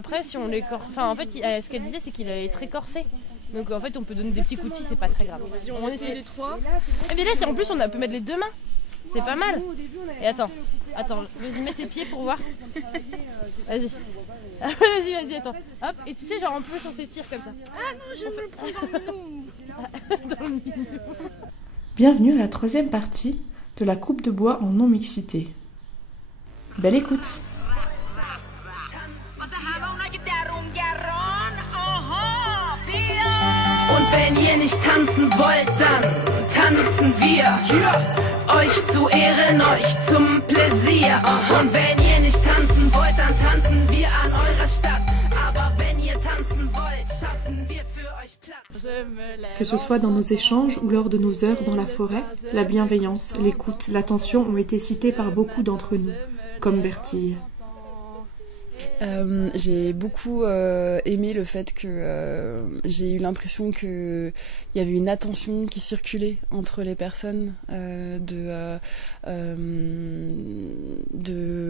Après, si on les enfin, en fait, ce qu'elle disait, c'est qu'il est très corsé. Donc en fait, on peut donner des petits coups, c'est pas très grave. Vas-y, on essaie les 3. Et bien là, en plus, on peut mettre les 2 mains. C'est pas mal. Et attends, vas-y, mets tes pieds pour voir. Vas-y. Vas-y, attends. Hop, et tu sais, genre en plus, on s'étire comme ça. Ah non, je veux le prendre dans le minou. Dans le milieu. Bienvenue à la 3e partie de la coupe de bois en non-mixité. Belle écoute! Und wenn ihr nicht tanzen wollt, dann tanzen wir. Euch zu Ehren, euch zum Pläsier. Und wenn ihr nicht tanzen wollt, dann tanzen wir an eurer Stadt. Aber wenn ihr tanzen wollt, schaffen wir für euch Platz. Que ce soit dans nos échanges ou lors de nos heures dans la forêt, la bienveillance, l'écoute, l'attention ont été cités par beaucoup d'entre nous, comme Bertille. J'ai beaucoup aimé le fait que j'ai eu l'impression qu'il y avait une attention qui circulait entre les personnes, de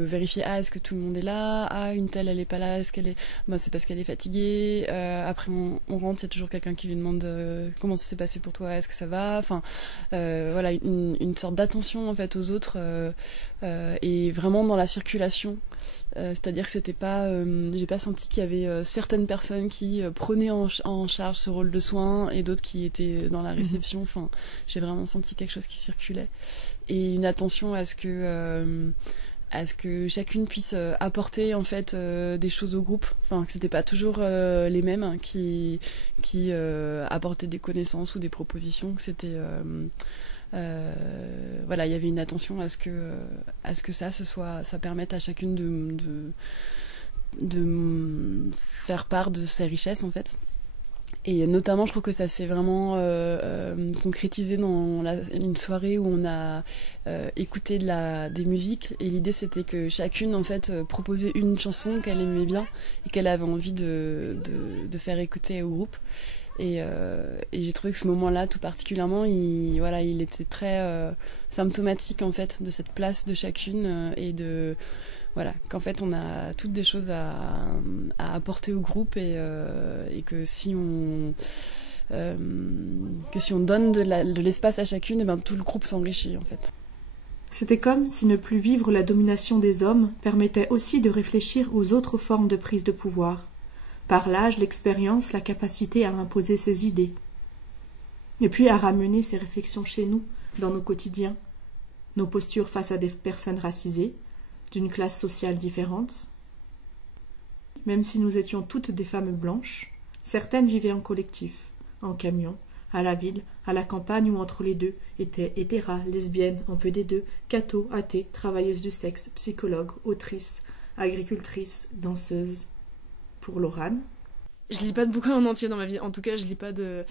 vérifier est-ce que tout le monde est là, une telle elle est pas là, est-ce qu'elle est c'est parce qu'elle est fatiguée, après on rentre, il y a toujours quelqu'un qui lui demande comment ça s'est passé pour toi, est-ce que ça va, enfin voilà, une sorte d'attention en fait aux autres, et vraiment dans la circulation. C'est-à-dire que c'était pas, j'ai pas senti qu'il y avait certaines personnes qui prenaient en charge ce rôle de soin et d'autres qui étaient dans la réception. Enfin, j'ai vraiment senti quelque chose qui circulait et une attention à ce que chacune puisse apporter en fait des choses au groupe. Enfin, que c'était pas toujours les mêmes qui apportaient des connaissances ou des propositions. Que c'était voilà, il y avait une attention à ce que ça permette à chacune de faire part de ses richesses en fait. Et notamment, je trouve que ça s'est vraiment concrétisé dans une soirée où on a écouté des musiques. Et l'idée, c'était que chacune, en fait, proposait une chanson qu'elle aimait bien et qu'elle avait envie de faire écouter au groupe. Et j'ai trouvé que ce moment-là, tout particulièrement, il était très symptomatique en fait de cette place de chacune et de voilà, qu'en fait on a toutes des choses à apporter au groupe et que si on donne de l'espace à chacune, et ben tout le groupe s'enrichit en fait. C'était comme si ne plus vivre la domination des hommes permettait aussi de réfléchir aux autres formes de prise de pouvoir. Par l'âge, l'expérience, la capacité à imposer ses idées. Et puis à ramener ces réflexions chez nous, dans nos quotidiens, nos postures face à des personnes racisées, d'une classe sociale différente. Même si nous étions toutes des femmes blanches, certaines vivaient en collectif, en camion, à la ville, à la campagne ou entre les deux, étaient hétéras, lesbiennes, un peu des deux, cathos, athées, travailleuses du sexe, psychologues, autrices, agricultrices, danseuses. Pour Laurane. Je lis pas de bouquins en entier dans ma vie, en tout cas je lis pas de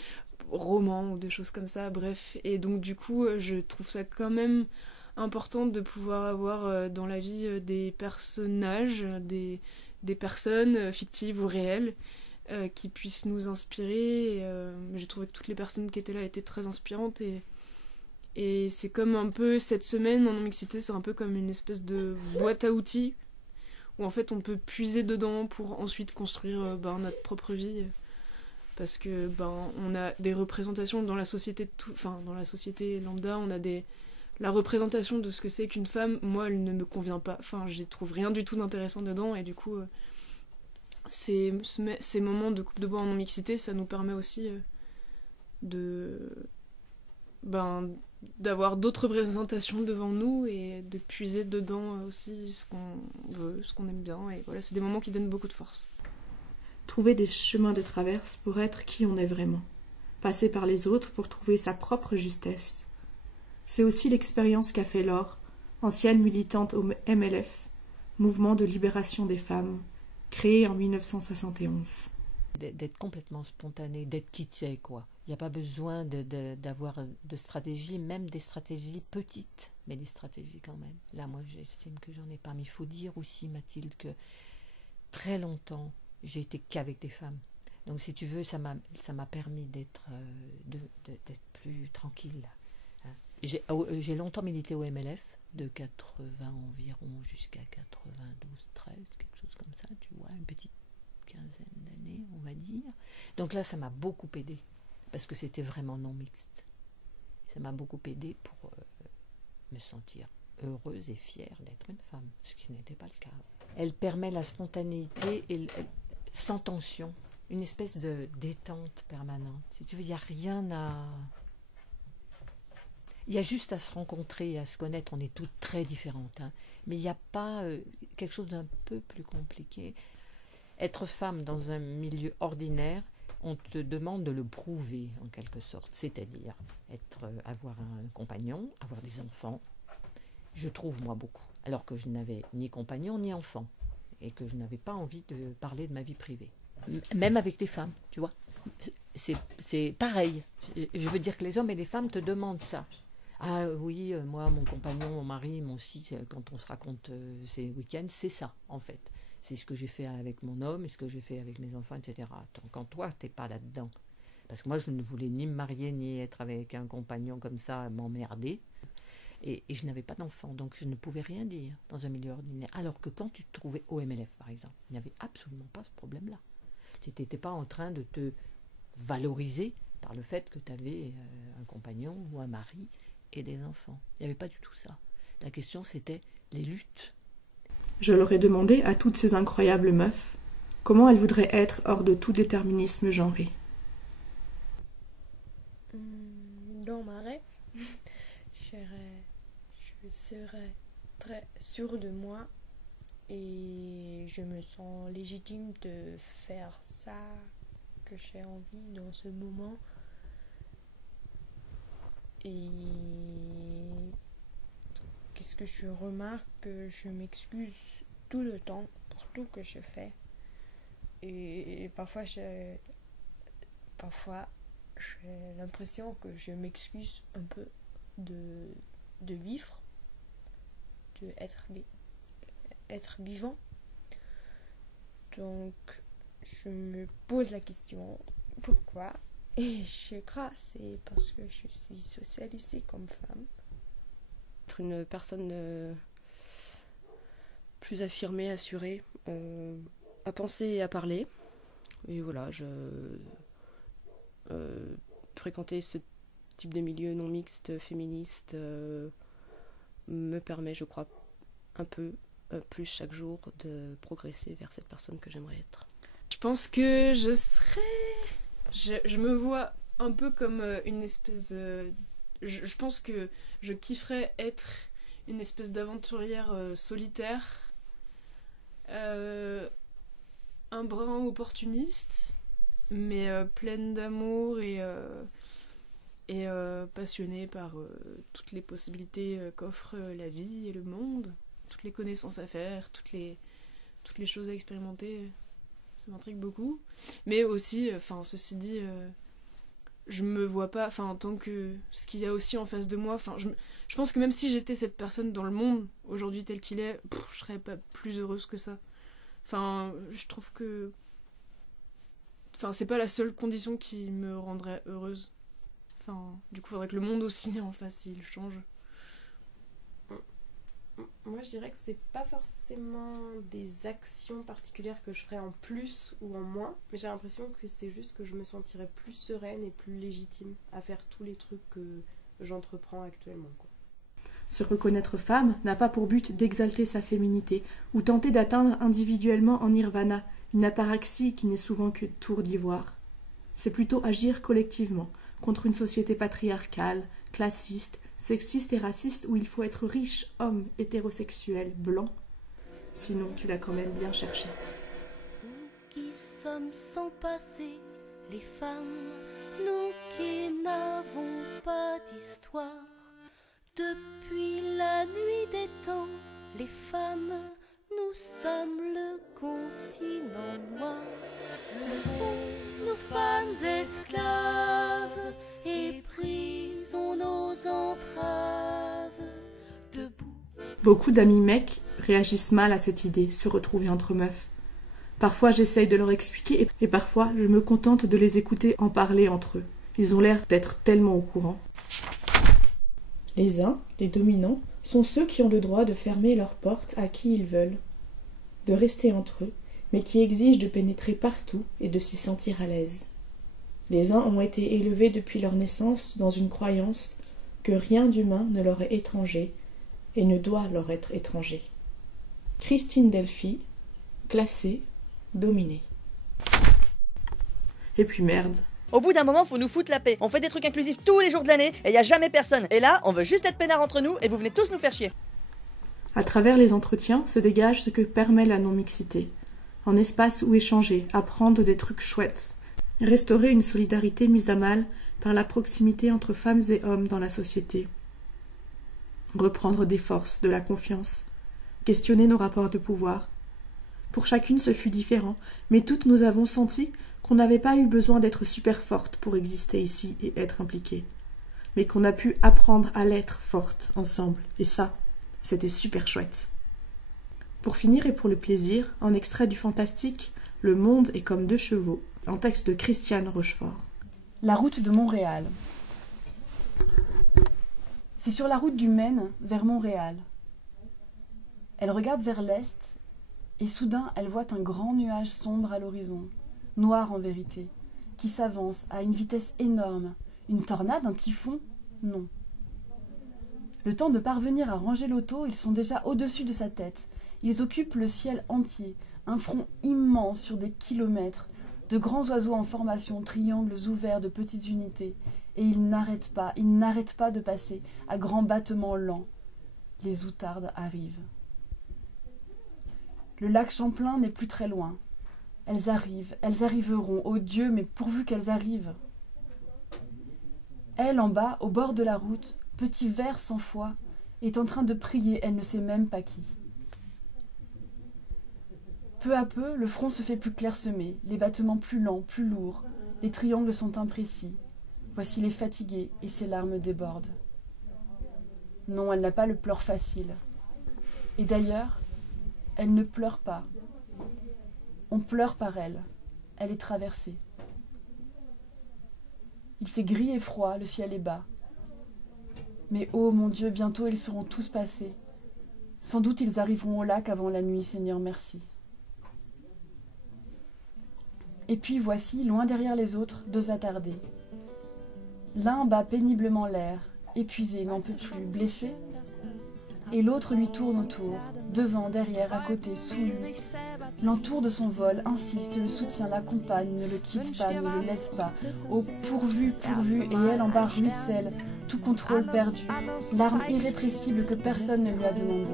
romans ou de choses comme ça, bref, et donc du coup je trouve ça quand même important de pouvoir avoir dans la vie des personnages, des personnes fictives ou réelles qui puissent nous inspirer. J'ai trouvé que toutes les personnes qui étaient là étaient très inspirantes et c'est comme un peu cette semaine en non-mixité, c'est un peu comme une espèce de boîte à outils où en fait on peut puiser dedans pour ensuite construire notre propre vie, parce que on a des représentations dans la société, dans la société lambda, on a la représentation de ce que c'est qu'une femme. Moi elle ne me convient pas, j'y trouve rien du tout d'intéressant dedans, et du coup ces moments de coupe de bois en non-mixité, ça nous permet aussi d'avoir d'autres représentations devant nous et de puiser dedans aussi ce qu'on veut, ce qu'on aime bien, et voilà, c'est des moments qui donnent beaucoup de force. Trouver des chemins de traverse pour être qui on est vraiment. Passer par les autres pour trouver sa propre justesse. C'est aussi l'expérience qu'a fait Laure, ancienne militante au MLF, Mouvement de libération des femmes, créé en 1971. D'être complètement spontané, d'être qui tu es, quoi. Il n'y a pas besoin d'avoir de stratégie, même des stratégies petites, mais des stratégies quand même. Là, moi, j'estime que j'en ai pas. Mais il faut dire aussi, Mathilde, que très longtemps, j'ai été qu'avec des femmes. Donc, si tu veux, ça m'a permis d'être plus tranquille. Hein. J'ai longtemps milité au MLF, de 80 environ jusqu'à 92, 13, quelque chose comme ça, tu vois, une petite dire. Donc là, ça m'a beaucoup aidée, parce que c'était vraiment non mixte. Ça m'a beaucoup aidée pour me sentir heureuse et fière d'être une femme, ce qui n'était pas le cas. Elle permet la spontanéité et sans tension, une espèce de détente permanente. Si tu veux, il n'y a rien à... Il y a juste à se rencontrer et à se connaître. On est toutes très différentes, hein. Mais il n'y a pas quelque chose d'un peu plus compliqué. Être femme dans un milieu ordinaire, on te demande de le prouver en quelque sorte. C'est-à-dire avoir un compagnon, avoir des enfants. Je trouve, moi, beaucoup. Alors que je n'avais ni compagnon ni enfant. Et que je n'avais pas envie de parler de ma vie privée. Même avec des femmes, tu vois. C'est pareil. Je veux dire que les hommes et les femmes te demandent ça. Ah oui, moi, mon compagnon, mon mari, mon si, quand on se raconte ces week-ends, c'est ça, en fait. C'est ce que j'ai fait avec mon homme et ce que j'ai fait avec mes enfants, etc. Quand toi, t'es pas là-dedans. Parce que moi, je ne voulais ni me marier, ni être avec un compagnon comme ça, m'emmerder. Et je n'avais pas d'enfant, donc je ne pouvais rien dire dans un milieu ordinaire. Alors que quand tu te trouvais au MLF, par exemple, il n'y avait absolument pas ce problème-là. Tu n'étais pas en train de te valoriser par le fait que tu avais un compagnon ou un mari et des enfants. Il n'y avait pas du tout ça. La question, c'était les luttes. Je leur ai demandé à toutes ces incroyables meufs comment elles voudraient être hors de tout déterminisme genré. Dans ma rêve, je serais très sûre de moi et je me sens légitime de faire ça que j'ai envie dans ce moment. Et qu'est-ce que je remarque, que je m'excuse tout le temps pour tout que je fais. Et parfois j'ai l'impression que je m'excuse un peu de vivre, être vivant. Donc je me pose la question pourquoi, et je crois que c'est parce que je suis socialisée comme femme. Être une personne plus affirmée, assurée, à penser et à parler. Et voilà, fréquenter ce type de milieu non mixte, féministe, me permet, je crois, un peu plus chaque jour de progresser vers cette personne que j'aimerais être. Je pense que je serais... Je me vois un peu comme une espèce... Je pense que je kifferais être une espèce d'aventurière solitaire, un brin opportuniste, mais pleine d'amour et passionnée par toutes les possibilités qu'offre la vie et le monde, toutes les connaissances à faire, toutes les choses à expérimenter. Ça m'intrigue beaucoup. Mais aussi, ceci dit, je me vois pas, en tant que ce qu'il y a aussi en face de moi. Je pense que même si j'étais cette personne dans le monde, aujourd'hui tel qu'il est, je serais pas plus heureuse que ça. Je trouve que... c'est pas la seule condition qui me rendrait heureuse. Du coup, il faudrait que le monde aussi en face, il change. Moi, je dirais que c'est pas forcément des actions particulières que je ferais en plus ou en moins, mais j'ai l'impression que c'est juste que je me sentirais plus sereine et plus légitime à faire tous les trucs que j'entreprends actuellement, quoi. Se reconnaître femme n'a pas pour but d'exalter sa féminité ou tenter d'atteindre individuellement en nirvana une ataraxie qui n'est souvent que tour d'ivoire. C'est plutôt agir collectivement contre une société patriarcale, classiste, sexiste et raciste où il faut être riche, homme, hétérosexuel, blanc. Sinon, tu l'as quand même bien cherché. Nous qui sommes sans passé, les femmes, nous qui n'avons pas d'histoire. Depuis la nuit des temps, les femmes, nous sommes le continent noir. Levons nos femmes esclaves et brisons nos entraves. Debout. Beaucoup d'amis mecs réagissent mal à cette idée, se retrouver entre meufs. Parfois j'essaye de leur expliquer et parfois je me contente de les écouter en parler entre eux. Ils ont l'air d'être tellement au courant. Les uns, les dominants, sont ceux qui ont le droit de fermer leurs portes à qui ils veulent, de rester entre eux, mais qui exige de pénétrer partout et de s'y sentir à l'aise. Les uns ont été élevés depuis leur naissance dans une croyance que rien d'humain ne leur est étranger et ne doit leur être étranger. Christine Delphi, classée, dominée. Et puis merde. Au bout d'un moment, faut nous foutre la paix. On fait des trucs inclusifs tous les jours de l'année et y a jamais personne. Et là, on veut juste être peinards entre nous et vous venez tous nous faire chier. À travers les entretiens se dégage ce que permet la non-mixité. Un espace où échanger, apprendre des trucs chouettes, restaurer une solidarité mise à mal par la proximité entre femmes et hommes dans la société. Reprendre des forces, de la confiance, questionner nos rapports de pouvoir. Pour chacune, ce fut différent, mais toutes nous avons senti qu'on n'avait pas eu besoin d'être super forte pour exister ici et être impliquée, mais qu'on a pu apprendre à l'être forte ensemble, et ça, c'était super chouette. Pour finir et pour le plaisir, un extrait du fantastique « Le monde est comme deux chevaux », un texte de Christiane Rochefort. La route de Montréal. C'est sur la route du Maine vers Montréal. Elle regarde vers l'est et soudain elle voit un grand nuage sombre à l'horizon, noir en vérité, qui s'avance à une vitesse énorme. Une tornade, un typhon? Non. Le temps de parvenir à ranger l'auto, ils sont déjà au-dessus de sa tête. Ils occupent le ciel entier, un front immense sur des kilomètres, de grands oiseaux en formation, triangles ouverts de petites unités, et ils n'arrêtent pas de passer à grands battements lents. Les outardes arrivent. Le lac Champlain n'est plus très loin. Elles arriveront, ô Dieu, mais pourvu qu'elles arrivent. Elle, en bas, au bord de la route, petit ver sans foi, est en train de prier, elle ne sait même pas qui. Peu à peu, le front se fait plus clairsemé, les battements plus lents, plus lourds, les triangles sont imprécis. Voici les fatiguées, et ses larmes débordent. Non, elle n'a pas le pleur facile. Et d'ailleurs, elle ne pleure pas. On pleure par elle. Elle est traversée. Il fait gris et froid, le ciel est bas. Mais oh mon Dieu, bientôt ils seront tous passés. Sans doute ils arriveront au lac avant la nuit, Seigneur, merci. Et puis voici, loin derrière les autres, deux attardés. L'un bat péniblement l'air, épuisé, n'en peut plus, blessé, et l'autre lui tourne autour, devant, derrière, à côté, sous lui. L'entoure de son vol, insiste, le soutient, l'accompagne, ne le quitte pas, ne le laisse pas. Oh, pourvu, et elle en bas ruisselle, tout contrôle perdu, larme irrépressible que personne ne lui a demandé.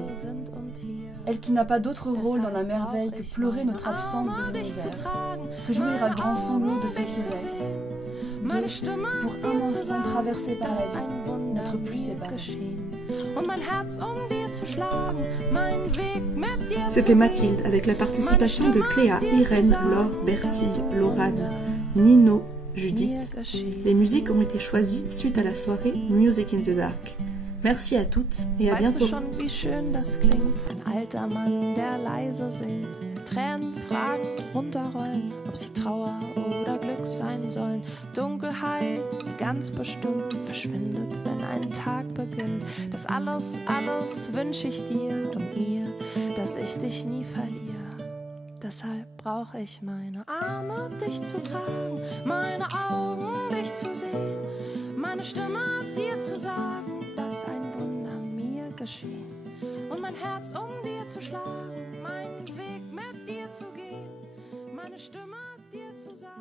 Elle qui n'a pas d'autre rôle dans la merveille que pleurer notre absence de l'univers, que jouir à grands sanglots de ce qui reste, pour un instant traversé par la vie, n'être plus séparés. C'était Mathilde avec la participation de Cléa, Irène, Laure, Bertille, Laurane, Nino, Judith. Les musiques ont été choisies suite à la soirée Music in the Dark. Merci à toutes et à bientôt. Tränen fragen, runterrollen, ob sie Trauer oder Glück sein sollen. Dunkelheit, die ganz bestimmt verschwindet, wenn ein Tag beginnt. Das alles wünsche ich dir und mir, dass ich dich nie verliere. Deshalb brauche ich meine Arme, dich zu tragen, meine Augen, dich zu sehen, meine Stimme dir zu sagen, dass ein Wunder mir geschehen und mein Herz dir zu schlagen, meinen Weg mit dir zu gehen, meine Stimme dir zu sagen.